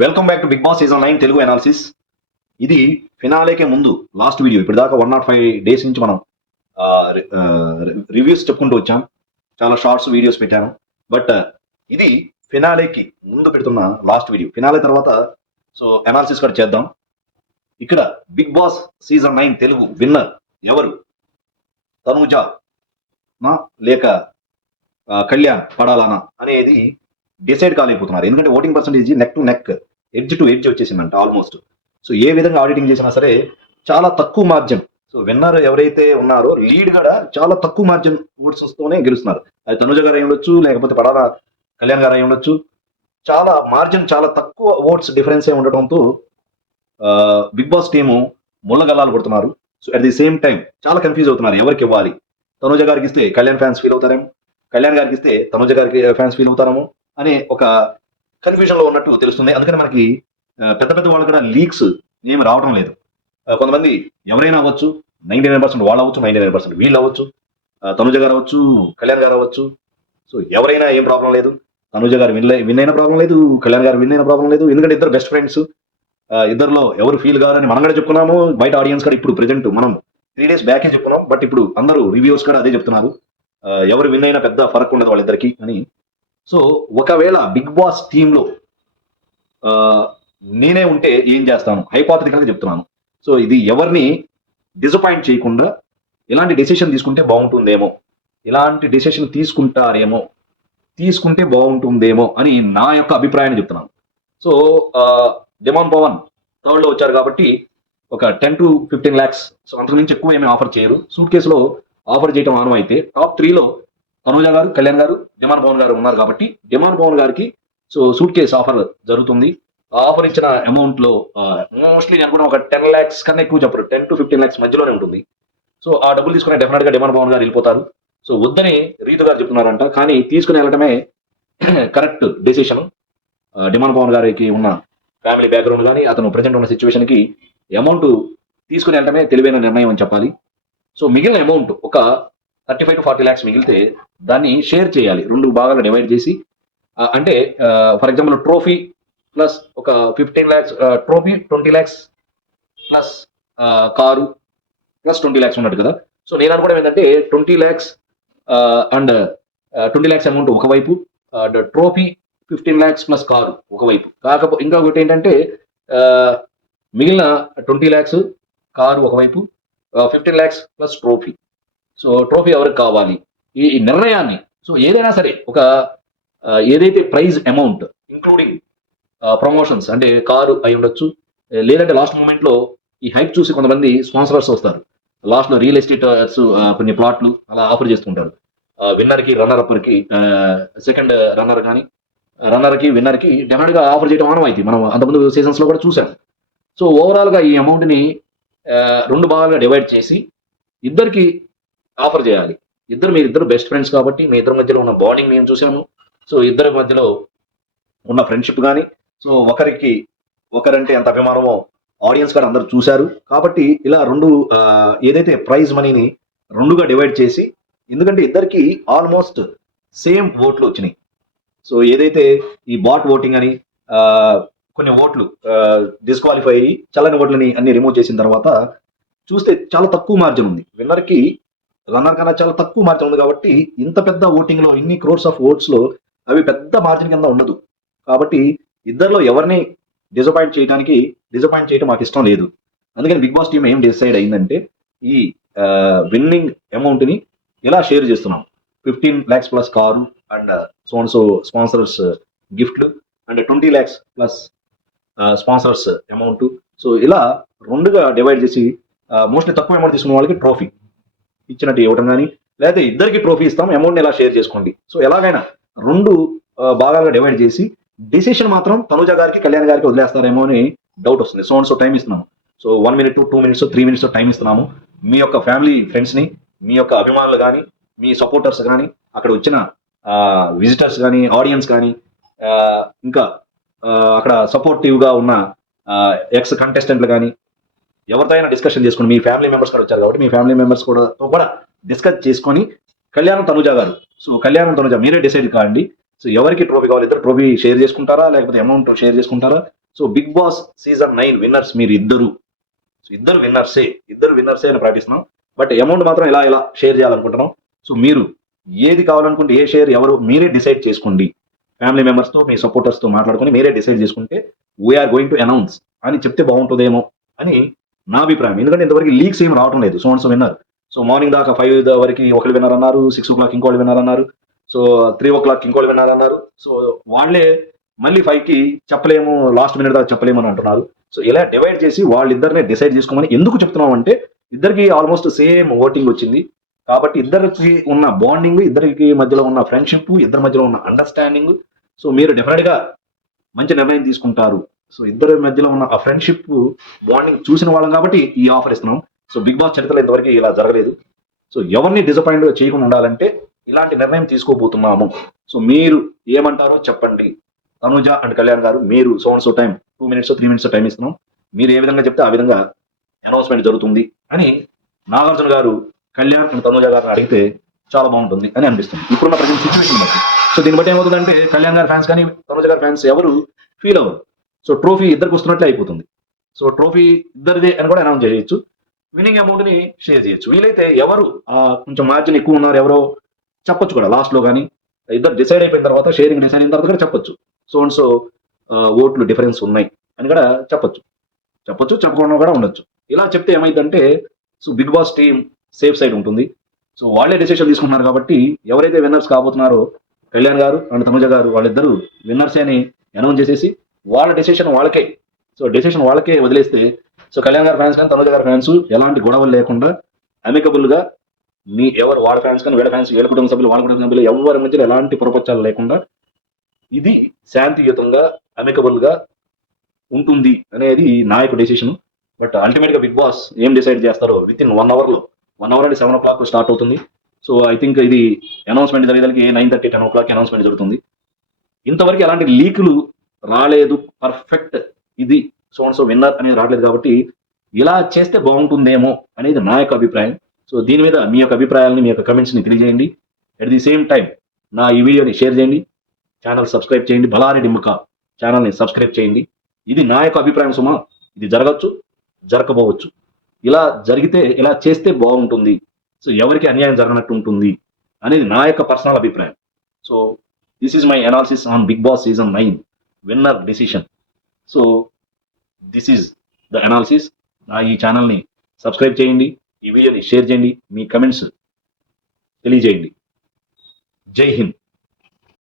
Welcome back to Bigg Boss season nine Telugu analysis ఇది ఫినాలేకే ముందు లాస్ట్ వీడియో ఇప్పుడు దాకా వన్ నాట్ ఫైవ్ డేస్ నుంచి మనం రివ్యూస్ చెప్పుకుంటూ వచ్చాం. చాలా షార్ట్స్ వీడియోస్ పెట్టాను. బట్ ఇది ఫినాలేకి ముందు పెడుతున్న లాస్ట్ వీడియో ఫినాలే తర్వాత సో అనాలిసిస్ కూడా చేద్దాం. ఇక్కడ Bigg Boss season nine Telugu winner ఎవరు? తనూజ లేక కళ్యాణ్ పడాలనా అనేది డిసైడ్ కాలేకపోతున్నారు. ఎందుకంటే voting percentage neck to neck edge to edge వచ్చేసిందంట almost. So ఏ విధంగా ఆడిటింగ్ చేసినా సరే చాలా తక్కువ మార్జిన్. సో విన్నర్ ఎవరైతే ఉన్నారో లీడ్ కూడా చాలా తక్కువ మార్జిన్ ఓట్స్ తోనే గెలుస్తున్నారు. అది తనుజ గారు అయి ఉండొచ్చు లేకపోతే పడాల కళ్యాణ్ గారు అయి ఉండొచ్చు. చాలా మార్జిన్ చాలా తక్కువ ఓట్స్ డిఫరెన్స్ ఉండటంతో బిగ్ బాస్ టీము ముళ్ళగల్లాలు కొడుతున్నారు. So at the same time చాలా కన్ఫ్యూజ్ అవుతున్నారు. ఎవరికి ఇవ్వాలి? తనుజ గారికి ఇస్తే కళ్యాణ్ ఫ్యాన్స్ ఫీల్ అవుతారేమో? కళ్యాణ్ గారికి ఇస్తే తనుజ గారికి ఫ్యాన్స్ ఫీల్ అవుతారేమో? అనే ఒక కన్ఫ్యూజన్లో ఉన్నట్టు తెలుస్తుంది. అందుకని మనకి పెద్ద పెద్ద వాళ్ళు కూడా లీక్స్ ఏమి రావడం లేదు. కొంతమంది ఎవరైనా అవ్వచ్చు నైన్టీ నైన్ పర్సెంట్ వాళ్ళు అవ్వచ్చు నైన్టీ నైన్ పర్సెంట్ వీళ్ళు అవ్వచ్చు తనుజ గారు అవ్వచ్చు కళ్యాణ్ గారు అవ్వచ్చు. సో ఎవరైనా ఏం ప్రాబ్లం లేదు. తనుజ గారు విన్ విన్ అయిన ప్రాబ్లం లేదు కళ్యాణ్ గారు విన్ అయిన ప్రాబ్లం లేదు. ఎందుకంటే ఇద్దరు బెస్ట్ ఫ్రెండ్స్ ఇద్దరులో ఎవరు ఫీల్ కాదని మనం కూడా చెప్పుకున్నాము. బయట ఆడియన్స్ కూడా ఇప్పుడు ప్రెజెంట్ మనం త్రీ డేస్ బ్యాకే చెప్పుకున్నాం. బట్ ఇప్పుడు అందరూ రివ్యూస్ కూడా అదే చెప్తున్నారు. ఎవరు విన్ అయినా పెద్ద ఫరక్ ఉండదు వాళ్ళిద్దరికి అని సో ఒకవేళ బిగ్ బాస్ టీంలో నేనే ఉంటే ఏం చేస్తాను? హైపాథటికల్గా చెప్తున్నాను. సో ఇది ఎవరిని డిసప్పాయింట్ చేయకుండా ఇలాంటి డెసిషన్ తీసుకుంటే బాగుంటుందేమో ఇలాంటి డెసిషన్ తీసుకుంటారేమో తీసుకుంటే బాగుంటుందేమో అని నా యొక్క అభిప్రాయాన్ని చెప్తున్నాను. సో డిమాన్ పవన్ థర్డ్లో వచ్చారు కాబట్టి ఒక ten to fifteen lakhs so అంతకు మించి ఎక్కువ ఏమీ ఆఫర్ చేయరు. సూట్ కేసులో ఆఫర్ చేయడం ఆనం అయితే టాప్ త్రీలో తనుజ గారు కళ్యాణ్ గారు డిమాన్ భవన్ గారు ఉన్నారు కాబట్టి డిమాన్ భవన్ గారికి సో సూట్ కేస్ ఆఫర్ జరుగుతుంది. ఆఫర్ ఇచ్చిన అమౌంట్లో మోస్ట్లీ నేను కూడా ఒక టెన్ ల్యాక్స్ కన్నా ఎక్కువ చెప్పరు టెన్ టు ఫిఫ్టీన్ ల్యాక్స్ మధ్యలోనే ఉంటుంది. సో ఆ డబ్బులు తీసుకునే డెఫినెట్గా డిమాండ్ భవన్ గారు వెళ్ళిపోతారు. సో వద్దని రీతు గారు చెప్తున్నారంట. కానీ తీసుకుని వెళ్ళటమే కరెక్ట్ డెసిషన్ డిమాండ్ భవన్ గారికి ఉన్న ఫ్యామిలీ బ్యాక్గ్రౌండ్ కానీ అతను ప్రజెంట్ ఉన్న సిచ్యువేషన్కి అమౌంట్ తీసుకుని వెళ్ళటమే తెలివైన నిర్ణయం అని చెప్పాలి. సో మిగిలిన అమౌంట్ ఒక thirty five to forty lakhs మిగిలితే దాన్ని షేర్ చేయాలి. రెండు భాగాలు డివైడ్ చేసి. అంటే ఫర్ ఎగ్జాంపుల్ ట్రోఫీ ప్లస్ ఒక fifteen lakhs trophy twenty lakhs plus car plus twenty lakhs ఉన్నట్టు కదా. సో నేను అనుకోవడం ఏంటంటే twenty lakhs and twenty lakhs amount ఒకవైపు and trophy fifteen lakhs plus car ఒకవైపు కాకపోతే ఇంకొకటి ఏంటంటే మిగిలిన ట్వంటీ ల్యాక్స్ కారు ఒకవైపు fifteen lakhs plus trophy. So trophy ఎవరికి కావాలి? ఈ నిర్ణయాన్ని సో ఏదైనా సరే ఒక ఏదైతే ప్రైజ్ అమౌంట్ ఇంక్లూడింగ్ ప్రమోషన్స్ అంటే కారు అయి ఉండొచ్చు లేదంటే లాస్ట్ మూమెంట్లో ఈ హైప్ చూసి కొంతమంది స్పాన్సర్స్ వస్తారు. లాస్ట్లో రియల్ ఎస్టేటర్స్ కొన్ని ప్లాట్లు అలా ఆఫర్ చేస్తుంటారు విన్నర్కి రన్నర్ అప్పర్కి సెకండ్ రన్నర్ కానీ రన్నర్కి విన్నర్కి డెఫినెట్గా ఆఫర్ చేయడం ఆనవాయితీ. మనం అంతకుముందు సీజన్స్లో కూడా చూసాం సో ఓవరాల్గా ఈ అమౌంట్ని రెండు భాగాలుగా డివైడ్ చేసి ఇద్దరికి ఆఫర్ చేయాలి. ఇద్దరు మీ ఇద్దరు బెస్ట్ ఫ్రెండ్స్ కాబట్టి మీ ఇద్దరి మధ్యలో ఉన్న బాండింగ్ నేను చూసాను సో ఇద్దరి మధ్యలో ఉన్న ఫ్రెండ్షిప్ కానీ సో ఒకరికి ఒకరంటే ఎంత అభిమానమో ఆడియన్స్ కూడా అందరూ చూశారు. కాబట్టి ఇలా రెండు ఏదైతే ప్రైజ్ మనీని రెండుగా డివైడ్ చేసి ఎందుకంటే ఇద్దరికి ఆల్మోస్ట్ సేమ్ ఓట్లు వచ్చినాయి. సో ఏదైతే ఈ బాట్ ఓటింగ్ అని కొన్ని ఓట్లు డిస్క్వాలిఫై అయ్యి చల్లని ఓట్లని అన్ని రిమూవ్ చేసిన తర్వాత చూస్తే చాలా తక్కువ మార్జిన్ ఉంది. విన్నర్కి రన్నర్ కన్నా చాలా తక్కువ మార్జిన్ ఉంది కాబట్టి ఇంత పెద్ద ఓటింగ్లో ఇన్ని క్రోర్స్ ఆఫ్ ఓట్స్లో అవి పెద్ద మార్జిన్ కింద ఉండదు. కాబట్టి ఇద్దరిలో ఎవరిని డిసపాయింట్ చేయడానికి డిసపాయింట్ చేయడం మాకు ఇష్టం లేదు. అందుకని బిగ్ బాస్ టీం ఏం డిసైడ్ అయిందంటే ఈ విన్నింగ్ అమౌంట్ని ఇలా షేర్ చేస్తున్నాం. Fifteen lakhs plus car and son so sponsors గిఫ్ట్లు and twenty lakhs plus sponsors amount so ఇలా రెండుగా డివైడ్ చేసి uh, మోస్ట్లీ తక్కువ అమౌంట్ తీసుకున్న వాళ్ళకి ట్రోఫీ ఇచ్చినట్టు ఇవ్వటం కానీ లేకపోతే ఇద్దరికి ట్రోఫీ ఇస్తాం అమౌంట్ ఎలా షేర్ చేసుకోండి. సో ఎలాగైనా రెండు భాగాలుగా డివైడ్ చేసి డిసిషన్ మాత్రం తనుజ గారికి కళ్యాణ్ గారికి వదిలేస్తారేమో అని డౌట్ వస్తుంది. సో సో టైం ఇస్తున్నాము. So one minute two minutes three minutes time ఇస్తున్నాము. మీ యొక్క ఫ్యామిలీ ఫ్రెండ్స్ని మీ యొక్క అభిమానులు కానీ మీ సపోర్టర్స్ కానీ అక్కడ వచ్చిన విజిటర్స్ కానీ ఆడియన్స్ కానీ ఇంకా అక్కడ సపోర్టివ్గా ఉన్న ఎక్స్ కంటెస్టెంట్లు కానీ ఎవరితో అయినా డిస్కషన్ చేసుకుని మీ ఫ్యామిలీ మెంబర్స్ కూడా వచ్చారు కాబట్టి మీ ఫ్యామిలీ మెంబర్స్ కూడా తో కూడా డిస్కస్ చేసుకొని కళ్యాణం తనుజ గారు. సో కళ్యాణం తనుజ మీరే డిసైడ్ కాండి. సో ఎవరికి ట్రోఫీ కావాలి? ఇద్దరు ట్రోఫీ షేర్ చేసుకుంటారా? లేకపోతే అమౌంట్ షేర్ చేసుకుంటారా? So Bigg Boss season nine winners మీరు ఇద్దరు సో ఇద్దరు విన్నర్సే ఇద్దరు విన్నర్సే అని ప్రకటిస్తున్నాం బట్ అమౌంట్ మాత్రం ఇలా ఇలా షేర్ చేయాలనుకుంటున్నాం? సో మీరు ఏది కావాలనుకుంటే ఏ షేర్ ఎవరు మీరే డిసైడ్ చేసుకోండి. ఫ్యామిలీ మెంబర్స్తో మీ సపోర్టర్స్తో మాట్లాడుకొని మీరే డిసైడ్ చేసుకుంటే వీఆర్ గోయింగ్ టు అనౌన్స్ అని చెప్తే బాగుంటుందేమో అని నా అభిప్రాయం. ఎందుకంటే ఇంతవరకు లీక్స్ ఏం రావటం లేదు. సో సో విన్నారు. సో మార్నింగ్ దాకా ఫైవ్ వరకు ఒకళ్ళు విన్నారన్నారు అన్నారు సిక్స్ ఓ క్లాక్ ఇంకోళ్ళు విన్నారన్నారు అన్నారు సో త్రీ ఓ క్లాక్ ఇంకోళ్ళు విన్నర్ అన్నారు సో వాళ్ళే మళ్ళీ ఫైవ్కి చెప్పలేము లాస్ట్ మినిట్ దాకా చెప్పలేము అని అంటున్నారు. సో ఇలా డివైడ్ చేసి వాళ్ళిద్దరినే డిసైడ్ చేసుకోమని ఎందుకు చెప్తున్నాం అంటే ఇద్దరికి ఆల్మోస్ట్ సేమ్ ఓటింగ్ వచ్చింది. కాబట్టి ఇద్దరికి ఉన్న బాండింగ్ ఇద్దరికి మధ్యలో ఉన్న ఫ్రెండ్షిప్ ఇద్దరి మధ్యలో ఉన్న అండర్స్టాండింగ్ సో మీరు డెఫినెట్గా మంచి నిర్ణయం తీసుకుంటారు. సో ఇద్దరి మధ్యలో ఉన్న ఆ ఫ్రెండ్షిప్ బాండింగ్ చూసిన వాళ్ళం కాబట్టి ఈ ఆఫర్ ఇస్తున్నాం. సో బిగ్ బాస్ చరిత్రలో ఇంతవరకు ఇలా జరగలేదు. సో ఎవరిని డిసప్పాయింట్ చేయకుండా ఉండాలంటే ఇలాంటి నిర్ణయం తీసుకోబోతున్నాము. సో మీరు ఏమంటారో చెప్పండి. తనుజ అండ్ కళ్యాణ్ గారు మీరు సోన్ so time two minutes three minutes time ఇస్తున్నాం. మీరు ఏ విధంగా చెప్తే ఆ విధంగా అనౌన్స్మెంట్ జరుగుతుంది అని నాగార్జున గారు కళ్యాణ్ అండ్ తనుజ గారిని అడిగితే చాలా బాగుంటుంది అని అనిపిస్తుంది. ఇప్పుడున్న ప్రజెంట్ సిచ్యువేషన్ బట్టి. సో దీన్ని బట్టి ఏమవుతుందంటే కళ్యాణ్ గారి ఫ్యాన్స్ కానీ తనుజ గారి ఫ్యాన్స్ ఎవరు ఫీల్ అవ్వరు. సో ట్రోఫీ ఇద్దరికి వస్తున్నట్లే అయిపోతుంది. సో ట్రోఫీ ఇద్దరిదే అని కూడా అనౌన్స్ చేయొచ్చు. విన్నింగ్ అమౌంట్ని షేర్ చేయొచ్చు. వీలైతే ఎవరు కొంచెం మార్జిన్ ఎక్కువ ఉన్నారు ఎవరో చెప్పొచ్చు కూడా లాస్ట్లో కానీ. ఇద్దరు డిసైడ్ అయిపోయిన తర్వాత షేరింగ్ డిసైడ్ అయిన తర్వాత కూడా చెప్పొచ్చు. సో అండ్ సో ఓట్లు డిఫరెన్స్ ఉన్నాయి అని కూడా చెప్పొచ్చు. చెప్పొచ్చు చెప్పకుండా కూడా ఉండొచ్చు. ఇలా చెప్తే ఏమైందంటే so Bigg Boss team safe side ఉంటుంది. సో వాళ్ళే డెసిషన్ తీసుకుంటున్నారు కాబట్టి ఎవరైతే విన్నర్స్ కాబోతున్నారో కళ్యాణ్ గారు అండ్ తనుజ గారు వాళ్ళిద్దరూ విన్నర్స్ అని అనౌన్స్ చేసేసి వాళ్ళ డెసిషన్ వాళ్ళకే. సో డెసిషన్ వాళ్ళకే వదిలేస్తే సో కళ్యాణ్ గారి ఫ్యాన్స్ కానీ తనుజ గారి ఫ్యాన్స్ ఎలాంటి గొడవలు లేకుండా అమికబుల్గా మీ ఎవరు వాళ్ళ ఫ్యాన్స్ కానీ వీళ్ళ ఫ్యాన్స్ వీళ్ళ కుటుంబ సభ్యులు వాళ్ళ కుటుంబ సభ్యులు ఎవరి మధ్యలో ఎలాంటి ప్రపంచాలు లేకుండా ఇది శాంతియుతంగా అమికబుల్గా ఉంటుంది అనేది నాయకు డెసిషన్ బట్ అల్టిమేట్గా బిగ్ బాస్ ఏం డిసైడ్ చేస్తారో విత్ ఇన్ వన్ అవర్లో వన్ అవర్ అంటే సెవెన్ ఓ క్లాక్ స్టార్ట్ అవుతుంది. సో ఐ థింక్ ఇది announcement జరిగేదానికి nine thirty ten o'clock announcement జరుగుతుంది. ఇంతవరకు ఎలాంటి లీకులు రాలేదు పర్ఫెక్ట్ ఇది సో సో విన్నర్ అనేది రావట్లేదు కాబట్టి ఇలా చేస్తే బాగుంటుందేమో అనేది నా యొక్క అభిప్రాయం. సో దీని మీద మీ యొక్క అభిప్రాయాలని మీ యొక్క కమెంట్స్ని తెలియజేయండి. అట్ ది సేమ్ టైం నా ఈ వీడియోని షేర్ చేయండి. ఛానల్ సబ్స్క్రైబ్ చేయండి. బలారి డిమ్మక ఛానల్ని సబ్స్క్రైబ్ చేయండి. ఇది నా యొక్క అభిప్రాయం సుమా. ఇది జరగచ్చు జరగకపోవచ్చు. ఇలా జరిగితే ఇలా చేస్తే బాగుంటుంది. సో ఎవరికి అన్యాయం జరగనట్టు ఉంటుంది అనేది నా యొక్క పర్సనల్ అభిప్రాయం. So this is my analysis on Bigg Boss season nine winner decision so this is the analysis నా ఈ ఛానల్ని సబ్స్క్రైబ్ చేయండి. ఈ వీడియోని షేర్ చేయండి. మీ కమెంట్స్ తెలియజేయండి. జై హింద్.